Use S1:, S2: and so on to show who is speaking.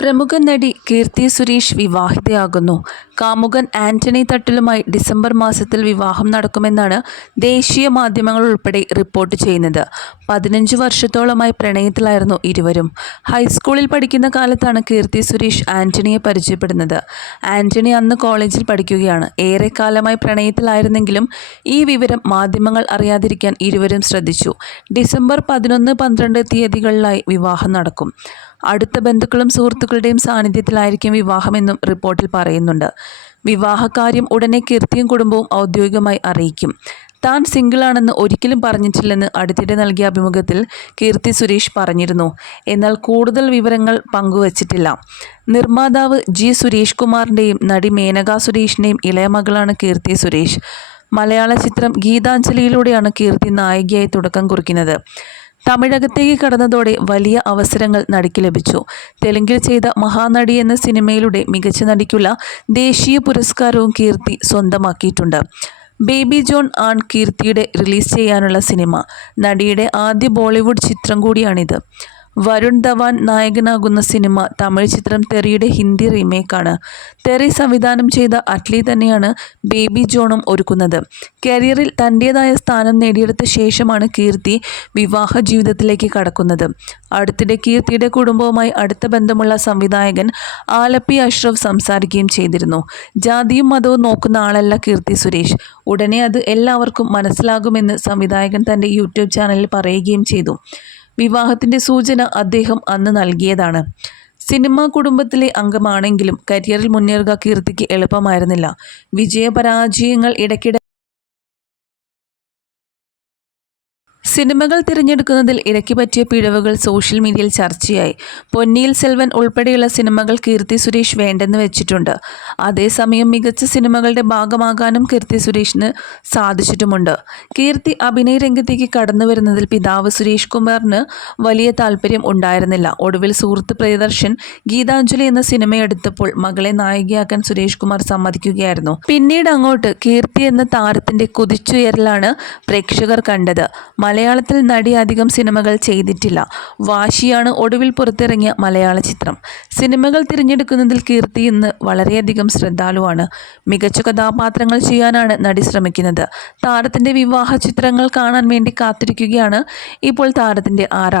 S1: പ്രമുഖ നടി കീർത്തി സുരേഷ് വിവാഹിതയാകുന്നു. കാമുകൻ ആന്റണി തട്ടിലുമായി ഡിസംബർ മാസത്തിൽ വിവാഹം നടക്കുമെന്നാണ് ദേശീയ മാധ്യമങ്ങൾ ഉൾപ്പെടെ റിപ്പോർട്ട് ചെയ്യുന്നത്. പതിനഞ്ച് വർഷത്തോളമായി പ്രണയത്തിലായിരുന്നു ഇരുവരും. ഹൈസ്കൂളിൽ പഠിക്കുന്ന കാലത്താണ് കീർത്തി സുരേഷ് ആന്റണിയെ പരിചയപ്പെടുന്നത്. ആന്റണി അന്ന് കോളേജിൽ പഠിക്കുകയാണ്. ഏറെക്കാലമായി പ്രണയത്തിലായിരുന്നെങ്കിലും ഈ വിവരം മാധ്യമങ്ങൾ അറിയാതിരിക്കാൻ ഇരുവരും ശ്രദ്ധിച്ചു. ഡിസംബർ പതിനൊന്ന് പന്ത്രണ്ട് തീയതികളിലായി വിവാഹം നടക്കും. അടുത്ത ബന്ധുക്കളും സുഹൃത്തുക്കളുടെയും സാന്നിധ്യത്തിലായിരിക്കും വിവാഹമെന്നും റിപ്പോർട്ടിൽ പറയുന്നുണ്ട്. വിവാഹകാര്യം ഉടനെ കീർത്തിയും കുടുംബവും ഔദ്യോഗികമായി അറിയിക്കും. താൻ സിംഗിളാണെന്ന് ഒരിക്കലും പറഞ്ഞിട്ടില്ലെന്ന് അടുത്തിടെ നൽകിയ അഭിമുഖത്തിൽ കീർത്തി സുരേഷ് പറഞ്ഞിരുന്നു. എന്നാൽ കൂടുതൽ വിവരങ്ങൾ പങ്കുവച്ചിട്ടില്ല. നിർമ്മാതാവ് ജി സുരേഷ് കുമാറിന്റെയും നടി മേനക സുരേഷിന്റെയും ഇളയ മകളാണ് കീർത്തി സുരേഷ്. മലയാള ചിത്രം ഗീതാഞ്ജലിയിലൂടെയാണ് കീർത്തി നായികയായി തുടക്കം കുറിക്കുന്നത്. തമിഴകത്തേക്ക് കടന്നതോടെ വലിയ അവസരങ്ങൾ നടിക്ക് ലഭിച്ചു. തെലുങ്കിൽ ചെയ്ത മഹാനടി എന്ന സിനിമയിലൂടെ മികച്ച നടിക്കുള്ള ദേശീയ പുരസ്കാരവും കീർത്തി സ്വന്തമാക്കിയിട്ടുണ്ട്. ബേബി ജോൺ ആൺ കീർത്തിയുടെ റിലീസ് ചെയ്യാനുള്ള സിനിമ. നടിയുടെ ആദ്യ ബോളിവുഡ് ചിത്രം കൂടിയാണിത്. വരുൺ ധവാൻ നായകനാകുന്ന സിനിമ തമിഴ് ചിത്രം തെറിയുടെ ഹിന്ദി റീമേക്കാണ്. തെറി സംവിധാനം ചെയ്ത അറ്റ്ലി തന്നെയാണ് ബേബി ജോണും ഒരുക്കുന്നത്. കരിയറിൽ തന്റേതായ സ്ഥാനം നേടിയെടുത്ത ശേഷമാണ് കീർത്തി വിവാഹ ജീവിതത്തിലേക്ക് കടക്കുന്നത്. അടുത്തിടെ കീർത്തിയുടെ കുടുംബവുമായി അടുത്ത ബന്ധമുള്ള സംവിധായകൻ ആലപ്പി അഷ്റഫ് സംസാരിക്കുകയും ചെയ്തിരുന്നു. ജാതിയും മതവും നോക്കുന്ന ആളല്ല കീർത്തി സുരേഷ്. ഉടനെ അത് എല്ലാവർക്കും മനസ്സിലാകുമെന്ന് സംവിധായകൻ തന്റെ യൂട്യൂബ് ചാനലിൽ പറയുകയും ചെയ്തു. വിവാഹത്തിന്റെ സൂചന അദ്ദേഹം അന്ന് നൽകിയതാണ്. സിനിമാ കുടുംബത്തിലെ അംഗമാണെങ്കിലും കരിയറിൽ മുന്നേറുക കീർത്തിക്ക് എളുപ്പമായിരുന്നില്ല. വിജയപരാജയങ്ങൾ ഇടയ്ക്കിടെ സിനിമകൾ തിരഞ്ഞെടുക്കുന്നതിൽ ഇരക്കി പറ്റിയ പിഴവുകൾ സോഷ്യൽ മീഡിയയിൽ ചർച്ചയായി. പൊന്നിയിൽ സെൽവൻ ഉൾപ്പെടെയുള്ള സിനിമകൾ കീർത്തി സുരേഷ് വേണ്ടെന്ന് വെച്ചിട്ടുണ്ട്. അതേസമയം മികച്ച സിനിമകളുടെ ഭാഗമാകാനും കീർത്തി സുരേഷിന് സാധിച്ചിട്ടുമുണ്ട്. കീർത്തി അഭിനയ രംഗത്തേക്ക് കടന്നു വരുന്നതിൽ പിതാവ് സുരേഷ് കുമാറിന് വലിയ താല്പര്യം ഉണ്ടായിരുന്നില്ല. ഒടുവിൽ സുഹൃത്ത് പ്രിയദർശൻ ഗീതാഞ്ജലി എന്ന സിനിമ എടുത്തപ്പോൾ മകളെ നായികയാക്കാൻ സുരേഷ് കുമാർ സമ്മതിക്കുകയായിരുന്നു. പിന്നീട് അങ്ങോട്ട് കീർത്തി എന്ന താരത്തിന്റെ കുതിച്ചുയരലാണ് പ്രേക്ഷകർ കണ്ടത്. മലയാളത്തിൽ നടി അധികം സിനിമകൾ ചെയ്തിട്ടില്ല. വാശിയാണ് ഒടുവിൽ പുറത്തിറങ്ങിയ മലയാള ചിത്രം. സിനിമകൾ തിരഞ്ഞെടുക്കുന്നതിൽ കീർത്തി ഇന്ന് വളരെയധികം ശ്രദ്ധാലുവാണ്. മികച്ച കഥാപാത്രങ്ങൾ ചെയ്യാനാണ് നടി ശ്രമിക്കുന്നത്. താരത്തിന്റെ വിവാഹ ചിത്രങ്ങൾ കാണാൻ വേണ്ടി കാത്തിരിക്കുകയാണ് ഇപ്പോൾ താരത്തിന്റെ ആരാധന